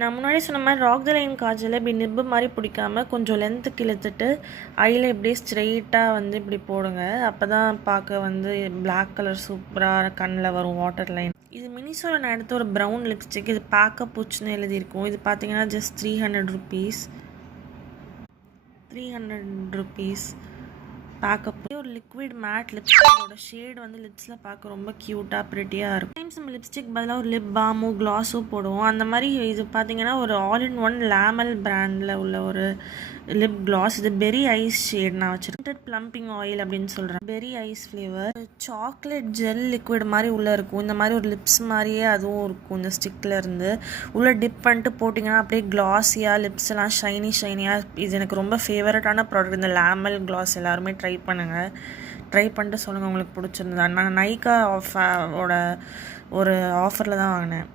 நான் முன்னாடி சொன்ன மாதிரி ராக் த லைன் காஜலை இப்படி நிப்பு மாதிரி பிடிக்காம கொஞ்சம் லென்த்துக்கு இழுத்துட்டு ஐயில் இப்படியே ஸ்ட்ரெயிட்டாக வந்து இப்படி போடுங்க. அப்போ தான் பார்க்க வந்து பிளாக் கலர் சூப்பராக கண்ணில் வரும் வாட்டர் லைன். இது மினிசோவில் நான் எடுத்த ஒரு ப்ரௌன் லிப்ஸ்டிக். இது பேக்கப் புச்சுன்னு எழுதியிருக்கும். இது பார்த்தீங்கன்னா ஜஸ்ட் 300 rupees. 300 rupees backup. ஒரு லிக்விட் மேட் லிப்ஸ்டிக்கோட ஷேட் வந்து லிப்ஸில் பார்க்க ரொம்ப க்யூட்டாக ப்ரிட்டியாக இருக்கும். டைம்ஸ் நம்ம லிப்ஸ்டிக் பதிலாக ஒரு லிப் பாமோ க்ளாஸோ போடுவோம். அந்த மாதிரி இது பார்த்தீங்கன்னா ஒரு ஆல் இன் ஒன் லாமல் பிராண்டில் உள்ள ஒரு லிப் கிளாஸ். இது பெரி ஐஸ் ஷேட் நான் வச்சுருக்கேன். ப்ளம்பிங் ஆயில் அப்படின்னு சொல்கிறேன். Berry ice flavour. Chocolate gel liquid மாதிரி உள்ளே இருக்கும். இந்த மாதிரி ஒரு லிப்ஸ் மாதிரியே அதுவும் இருக்கும். இந்த ஸ்டிக்கில் இருந்து உள்ளே டிப் பண்ணிட்டு போட்டிங்கன்னா அப்படியே க்ளாஸியாக லிப்ஸ் எல்லாம் ஷைனியாக. இது எனக்கு ரொம்ப ஃபேவரட்டான ப்ராடக்ட். இந்த லாமல் கிளாஸ் எல்லாருமே ட்ரை பண்ணுங்கள். ட்ரை பண்ணிட்டு சொல்லுங்கள் உங்களுக்கு பிடிச்சிருந்தா. நான் நைக்கா ஒரு ஆஃபரில் தான் வாங்கினேன்.